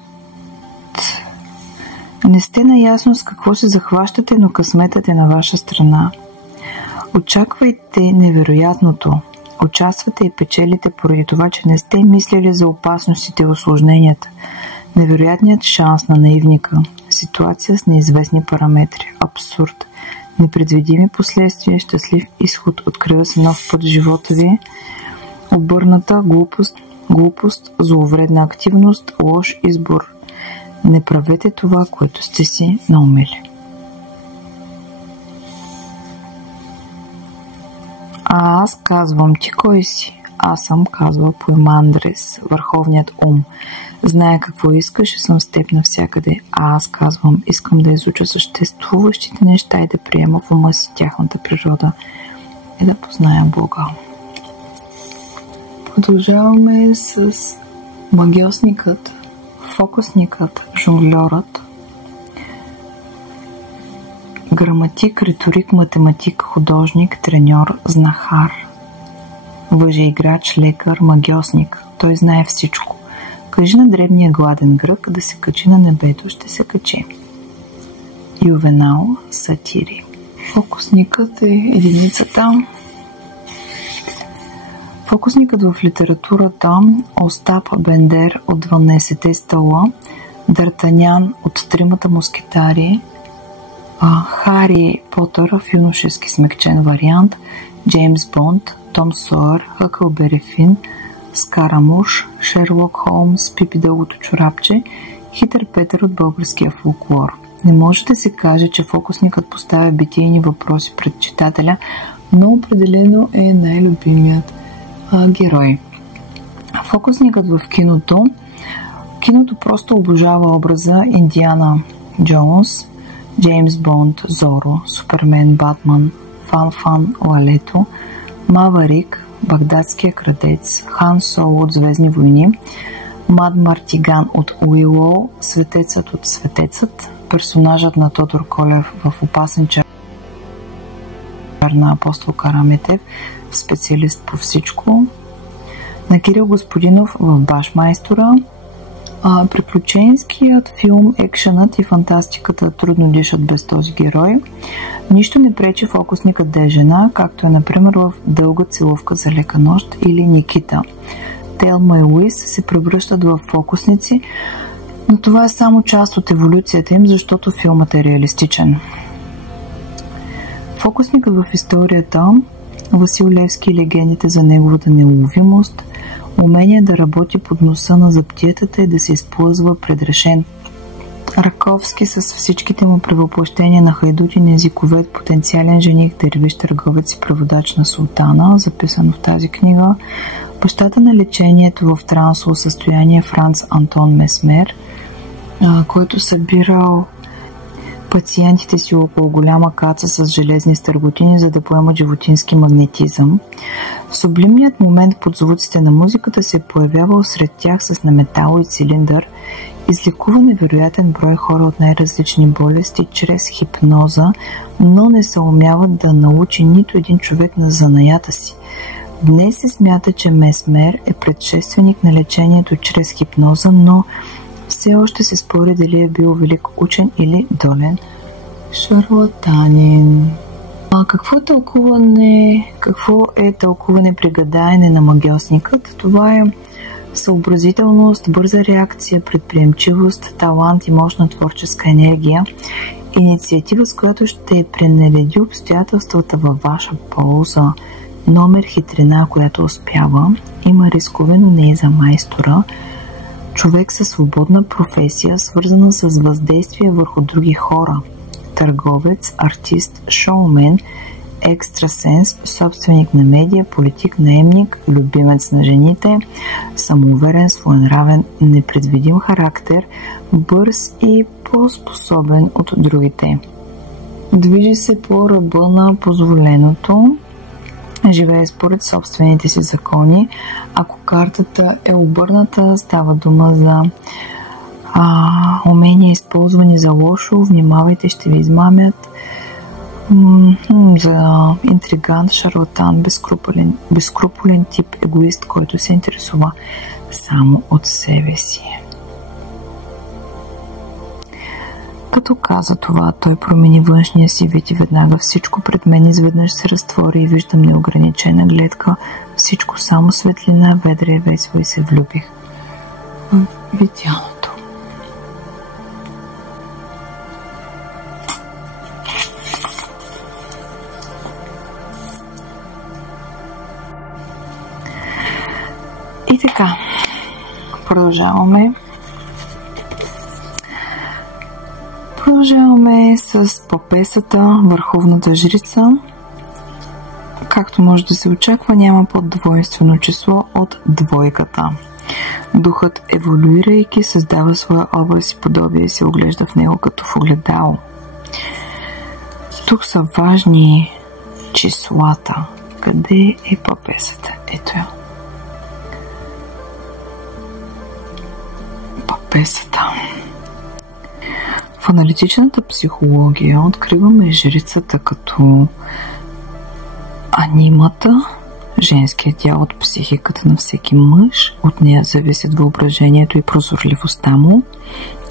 Не сте наясно с какво се захващате, но късметът е на ваша страна. Очаквайте невероятното. Участвате и печелите поради това, че не сте мислили за опасностите и усложненията. Невероятният шанс на наивника. Ситуация с неизвестни параметри. Абсурд. Непредвидими последствия. Щастлив изход. Открива се нов път в живота ви. Обърната глупост, зловредна активност, лош избор. Не правете това, което сте си наумели. А аз казвам, ти кой си? Аз съм, казва Поимандрес, върховният ум. Зная какво искаш и съм с теб навсякъде. А аз казвам, искам да изуча съществуващите неща и да приема в ума си тяхната природа и да позная Бога. Продължаваме с магиосникът, фокусникът, жонглерът, граматик, риторик, математик, художник, треньор, знахар, въжеиграч, лекар, магиосник. Той знае всичко. Кажи на дребния гладен грък да се качи на небето, ще се качи. Ювенал, сатири. Фокусникът е единицата. Фокусникът в литературата Остап Бендер от 12-те стола, Д'Артанян от Тримата мускетари, Хари Потър в юношески смекчен вариант, Джеймс Бонд, Том Сойер, Хъкълбери Фин, Скарамуш, Шерлок Холмс, Пипи дългото чорапче, Хитър Петър от българския фолклор. Не може да се каже, че фокусникът поставя битийни въпроси пред читателя, но определено е най-любимият герой. Фокусникът в киното. Киното просто обожава образа Индиана Джонс, Джеймс Бонд, Зоро, Супермен, Батман, Фан, Лалето, Маварик, Багдадския крадец, Хан Соло от Звездни войни, Мад Мартиган от Уилоу, Светецът от Светецът, персонажът на Тодор Колев в Опасен чар на Апостол Караметев, специалист по всичко, на Кирил Господинов в Башмайстора. Приключенският филм, екшенът и фантастиката трудно дишат без този герой. Нищо не пречи фокусникът да е жена, както е например в Дълга целувка за лека нощ или Никита. Телма и Луис се превръщат в фокусници, но това е само част от еволюцията им, защото филмът е реалистичен. Фокусникът в историята, Васил Левски и легендите за неговата неуловимост, умение да работи под носа на заптиетата и да се изплъзва предрешен. Раковски с всичките му превъплъщения на хайдутин, езиковед, потенциален жених, дервиш, търговец и преводач на султана, записано в тази книга. Бащата на лечението в трансово състояние Франц Антон Месмер, който събирал пациентите си около голяма каца с железни стърготини, за да поемат животински магнетизъм. В сублимният момент под звуците на музиката се е появявал сред тях с наметало и цилиндър, излекува невероятен брой хора от най-различни болести чрез хипноза, но не се умяват да научи нито един човек на занаята си. Днес се смята, че Месмер е предшественик на лечението чрез хипноза, но все още се спори дали е бил велик учен или долен шарлатанин. Какво е тълкуване при гадаене на магиосникът? Това е съобразителност, бърза реакция, предприемчивост, талант и мощна творческа енергия, инициатива, с която ще пренереди обстоятелствата във ваша полза, номер хитрина, която успява, има рискове, но не и за майстора, човек със свободна професия, свързана с въздействие върху други хора, търговец, артист, шоумен, екстрасенс, собственик на медия, политик, наемник, любимец на жените, самоуверен, своенравен, непредвидим характер, бърз и по-способен от другите. Движи се по ръба на позволеното, живее според собствените си закони. Ако картата е обърната, става дума за умения, използвани за лошо. Внимавайте, ще ви измамят. За интригант, шарлатан, безскрупулен тип егоист, който се интересува само от себе си. Като каза това, той промени външния си вид и веднага всичко пред мен изведнъж се разтвори и виждам неограничена гледка, всичко само светлина, ведре, весело и се влюбих в видяното. И така, продължаваме с папесата, върховната жрица. Както може да се очаква, няма по-двойствено число от двойката. Духът, еволюирайки, създава своя образ и подобие и се оглежда в него като в огледало. Тук са важни числата. Къде е папесата? Ето я. Папесата. В аналитичната психология откриваме жрицата като анимата, женският дял от психиката на всеки мъж. От нея зависят въображението и прозорливостта му.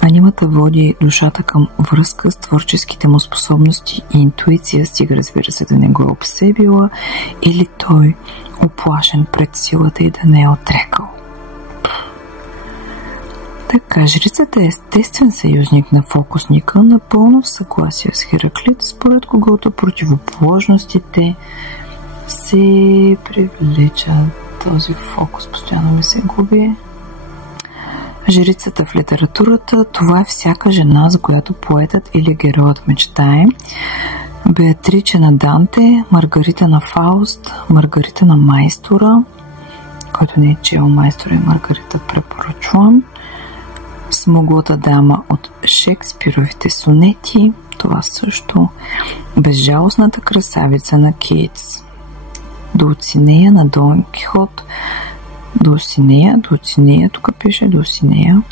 Анимата води душата към връзка с творческите му способности и интуиция, стига, разбира се, да не го е обсебила или той оплашен пред силата и да не е отрекал. Така, жрицата е естествен съюзник на фокусника, напълно в съгласие с Хераклит, според когото противоположностите се привличат. Този фокус постоянно ми се губи. Жрицата в литературата, това е всяка жена, за която поетът или героят мечтае. Беатриче на Данте, Маргарита на Фауст, Маргарита на Майстора, който не е чел Майстора и Маргарита, препоръчвам. Смуглата дама от Шекспировите сонети, това също. Безжалостната красавица на Кейтс, Дулцинея на Дон Кихот, Дулцинея, тук пише Дулцинея.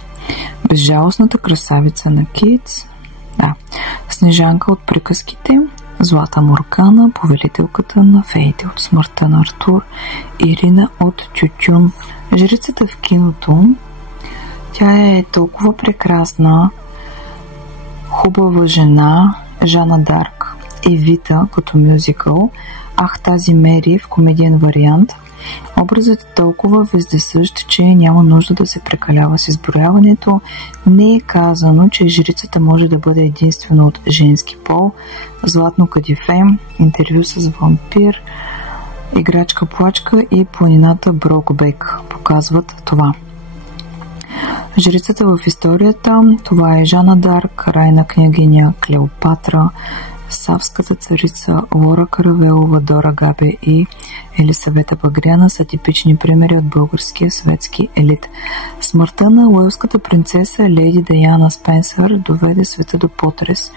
Безжалостната красавица на Кейтс, да. Снежанка от приказките, Злата Моргана, повелителката на феите от Смъртта на Артур, Ирина от Тютюн. Жрицата в киното, тя е толкова прекрасна, хубава жена, Жана Дарк, Евита като мюзикъл, Ах, тази Мери в комедиен вариант. Образът е толкова вездесъщ, че няма нужда да се прекалява с изброяването. Не е казано, че жрицата може да бъде единствено от женски пол. Златно кадифе, интервю с вампир, Играчка-плачка и планината Брокбек показват това. Жрицата в историята, това е Жана Дарк, Райна княгиня, Клеопатра, Савската царица, Лора Каравелова, Дора Габе и Елисавета Багряна са типични примери от българския светски елит. Смъртта на уелската принцеса леди Даяна Спенсър доведе света до потрес,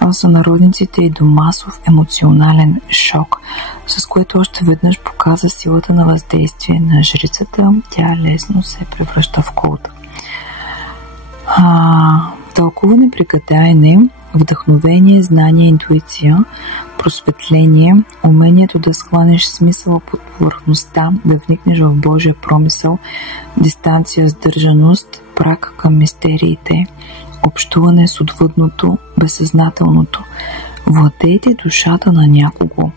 а сънародниците и до масов емоционален шок, с което още веднъж показа силата на въздействие на жрицата. Тя лесно се превръща в култ. Тълкуване, прикатаене, вдъхновение, знание, интуиция, просветление, умението да схванеш смисъла под повърхността, да вникнеш в Божия промисъл, дистанция, сдържаност, прак към мистериите, общуване с отвъдното, безсъзнателното. Владейте душата на някого.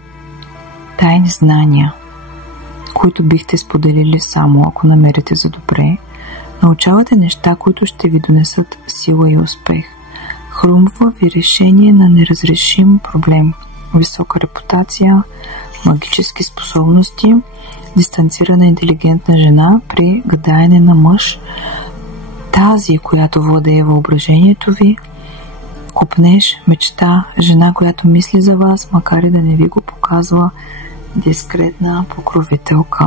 Тайни знания, които бихте споделили само ако намерите за добре. Научавате неща, които ще ви донесат сила и успех. Хрумва ви решение на неразрешим проблем. Висока репутация, магически способности, дистанцирана интелигентна жена при гадаене на мъж. Тази, която владее въображението ви, купнеж, мечта, жена, която мисли за вас, макар и да не ви го показва, дискретна покровителка.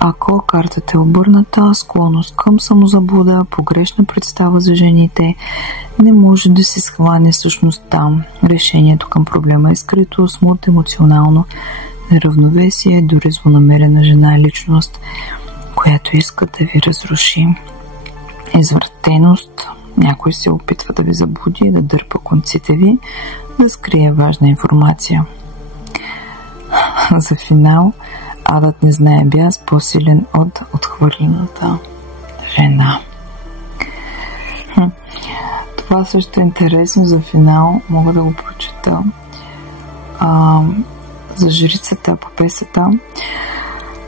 Ако картата е обърната, склонност към самозаблуда, погрешна представа за жените, не може да се схване същността. Решението към проблема е скрито, смут, емоционално неравновесие, дори злонамерена жена е личност, която иска да ви разруши. Извратеност. Някой се опитва да ви заблуди, да дърпа конците ви, да скрие важна информация. За финал, адът не знае бяс по-силен от отхвърлената жена. Това също е интересно. За финал мога да го прочета. За жрицата, попесата.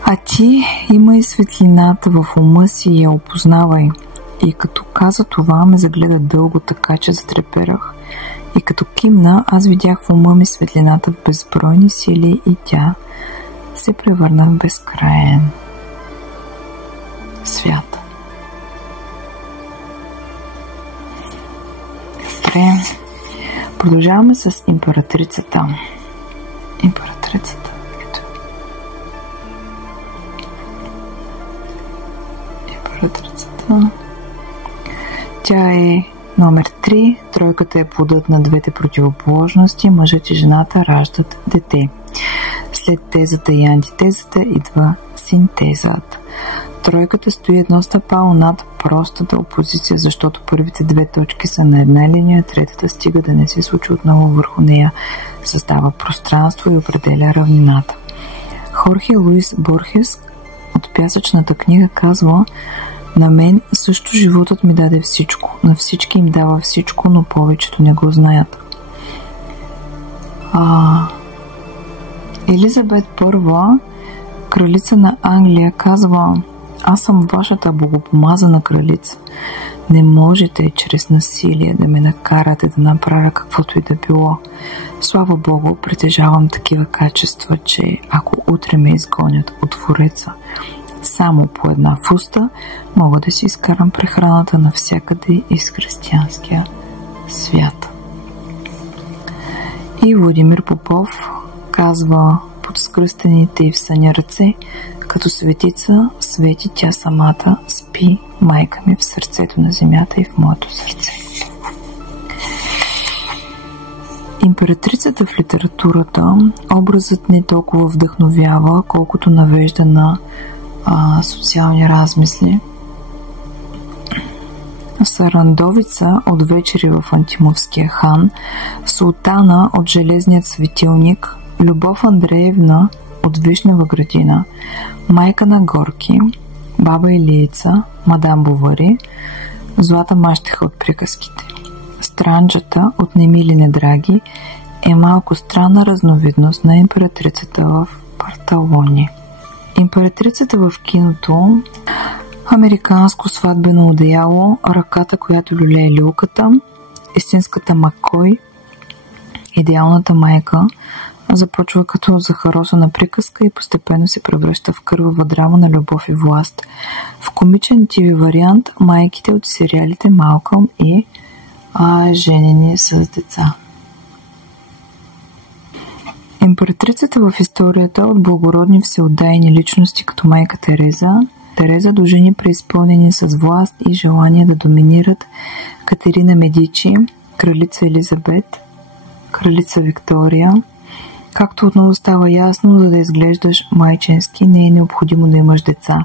А ти имай светлината в ума си и я опознавай. И като каза това, ме загледа дълго, така че затреперах. И като кимна, аз видях в ума ми светлината в безбройни сили и тя се превърна в безкраен свят. Добре. Продължаваме с императрицата. Императрицата. Императрицата. Тя е номер 3. Тройката е плодът на двете противоположности. Мъжът и жената раждат дете. След тезата и антитезата идва синтезът. Тройката стои едно стъпало над простата опозиция, защото първите две точки са на една линия, третата стига да не се случи отново върху нея, създава пространство и определя равнината. Хорхе Луис Борхес от Пясъчната книга казва: на мен също животът ми даде всичко. На всички им дава всичко, но повечето не го знаят. Елизабет I, кралица на Англия, казва: аз съм вашата богопомазана кралица. Не можете чрез насилие да ме накарате да направя каквото и да било. Слава Богу, притежавам такива качества, че ако утре ме изгонят от двореца само по една фуста, мога да си изкарам прехраната навсякъде из християнския свят. И Владимир Попов казва: под скръстените и в съня ръце, като светица свети тя самата, спи майка ми в сърцето на земята и в моето сърце. Императрицата в литературата, образът не толкова вдъхновява, колкото навежда на социални размисли. Сарандовица от Вечери в Антимовския хан, Султана от Железният светилник, Любов Андреевна от Вишнева градина, майка на Горки, баба Илиеца, мадам Бовари, Злата мащеха от приказките. Странджата от Немили Недраги е малко странна разновидност на императрицата в Парталони. Императрицата в киното, американско сватбено одеяло, ръката, която люлее люлката, истинската Макой, идеалната майка, започва като захаросана приказка и постепенно се превръща в кървава драма на любов и власт. В комичен ТВ вариант майките от сериалите Малкълм и Женени с деца. Императрицата в историята от благородни всеотдайни личности като майка Тереза до жени преизпълнени с власт и желание да доминират, Катерина Медичи, кралица Елизабет, кралица Виктория. Както отново става ясно, за да изглеждаш майчински, не е необходимо да имаш деца.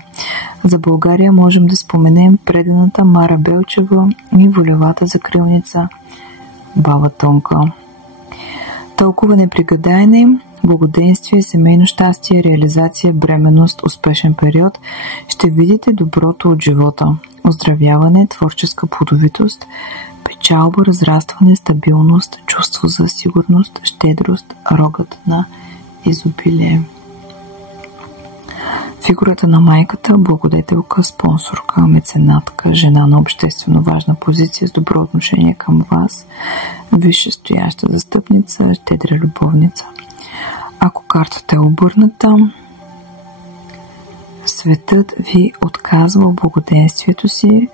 За България можем да споменем преданата Мара Белчева и волевата закрилница баба Тонка. Тълкуване при гадаене, благоденствие, семейно щастие, реализация, бременност, успешен период. Ще видите доброто от живота. Оздравяване, творческа плодовитост, печалба, разрастване, стабилност, чувство за сигурност, щедрост, рогът на изобилие. Фигурата на майката, благодетелка, спонсорка, меценатка, жена на обществено важна позиция с добро отношение към вас, висшестояща застъпница, щедра любовница. Ако картата е обърната, светът ви отказва благоденствието си,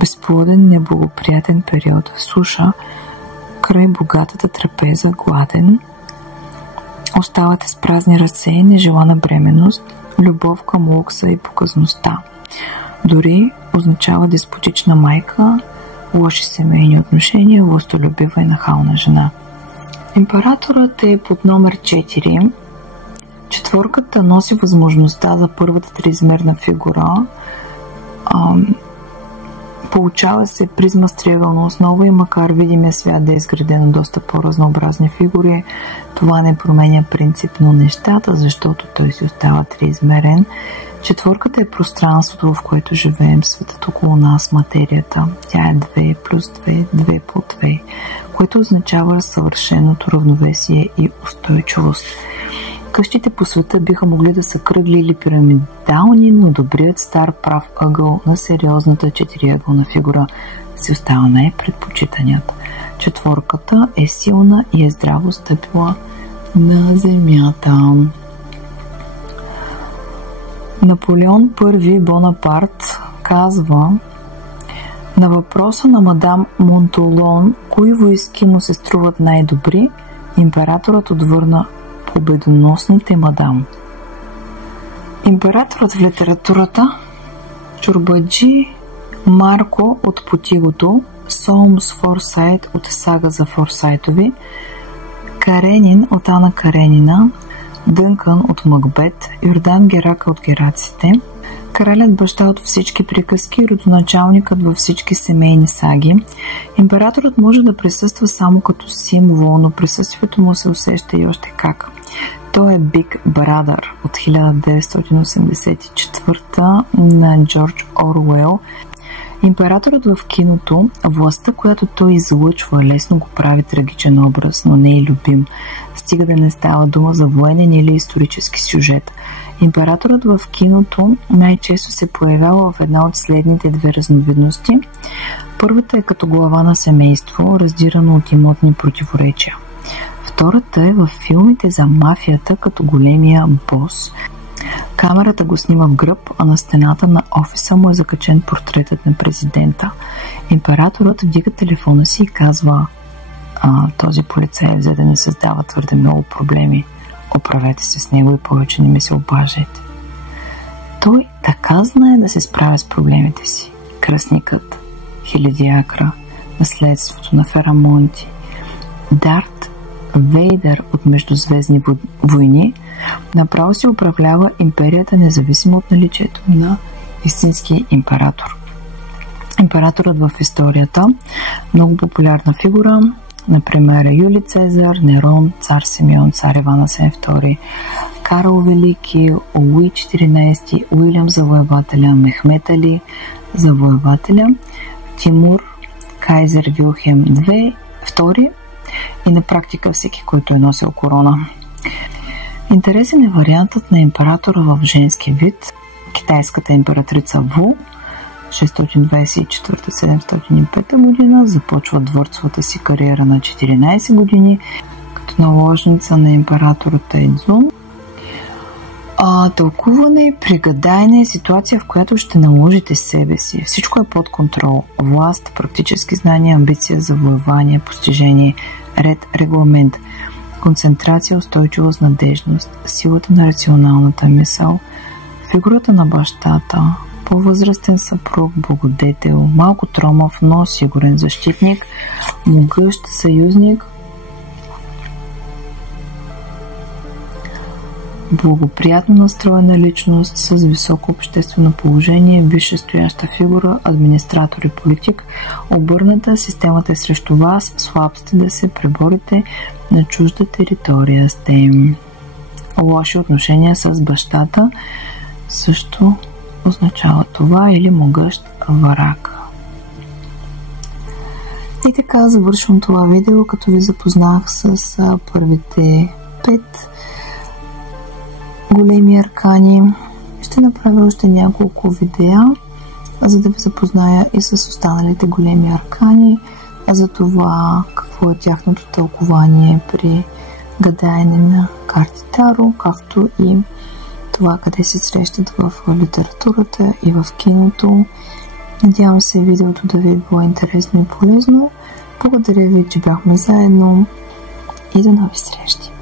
безплоден, неблагоприятен период, суша, край богатата трапеза, гладен. Оставате с празни ръце, нежелана бременност, любов към лукса и показността. Дори означава деспотична майка, лоши семейни отношения, властолюбива и нахална жена. Императорът е под номер 4. Четворката носи възможността за първата триизмерна фигура. Получава се призма с триъгълна основа и макар видимия свят да е изграден доста по-разнообразни фигури, това не променя принципно нещата, защото той си остава триизмерен. Четворката е пространството, в което живеем, светът около нас, материята. Тя е 2 плюс 2, 2 по 2, което означава съвършеното равновесие и устойчивост. Къщите по света биха могли да са кръгли или пирамидални, но добрият стар прав ъгъл на сериозната четириъгълна фигура си остава най-предпочитаният. Четворката е силна и е здраво стъпила на земята. Наполеон I Бонапарт казва на въпроса на мадам Монтолон, кои войски му се струват най-добри, императорът отвърна: победоносните, мадам. Императорът в литературата: Чорбаджи Марко от Потигото, Солмс Форсайт от Сага за Форсайтови, Каренин от Ана Каренина, Дънкън от Макбет, Йордан Герака от Гераците, кралят баща от всички приказки, родоначалникът във всички семейни саги. Императорът може да присъства само като символ, но присъствието му се усеща и още как. Той е Big Brother от 1984 на Джордж Оруел. Императорът в киното, властта, която той излъчва, лесно го прави трагичен образ, но не е любим. Стига да не става дума за военен или исторически сюжет. Императорът в киното най-често се появява в една от следните две разновидности. Първата е като глава на семейство, раздирано от имотни противоречия. Втората е във филмите за мафията като големия бос. Камерата го снима в гръб, а на стената на офиса му е закачен портретът на президента. Императорът вдига телефона си и казва: този полицай взе да не създава твърде много проблеми. Оправете се с него и повече не ми се обаждайте. Той така знае да се справя с проблемите си. Кръстникът, Хилядиакра, наследството на Ферамонти, Дарт Вейдър от Междузвездни войни направо си управлява империята, независимо от наличието на истински император. Императорът в историята, много популярна фигура, например Юлий Цезар, Нерон, цар Симеон, цар Иван II, Карл Велики, Луи XIV, Уилям Завоевателя, Мехмет Али Завоевателя, Тимур, Кайзер Вилхелм II и на практика всеки, който е носил корона. Интересен е вариантът на императора в женски вид. Китайската императрица Ву 624-705 година започва дворцовата си кариера на 14 години като наложница на императора Тайцзун. Тълкуване и пригадайне е ситуация, в която ще наложите себе си. Всичко е под контрол. Власт, практически знания, амбиция, завоевание, постижение, ред, регламент, концентрация, устойчивост, надежност, силата на рационалната мисъл, фигурата на бащата, по-възрастен съпруг, благодетел, малко тромав, но сигурен защитник, могъщ съюзник, благоприятно настроена личност с високо обществено положение, висшестояща фигура, администратор и политик. Обърната, системата е срещу вас, слаб сте да се преборите, на чужда територия сте. Лоши отношения с бащата също означава това, или могъщ враг. И така завършвам това видео, като ви запознах с първите 5 големи аркани. Ще направя още няколко видеа, за да ви запозная и с останалите големи аркани, за това какво е тяхното тълкование при гадаене на карти Таро, както и това къде се срещат в литературата и в киното. Надявам се видеото да ви е било интересно и полезно Благодаря ви, че бяхме заедно и до нови срещи!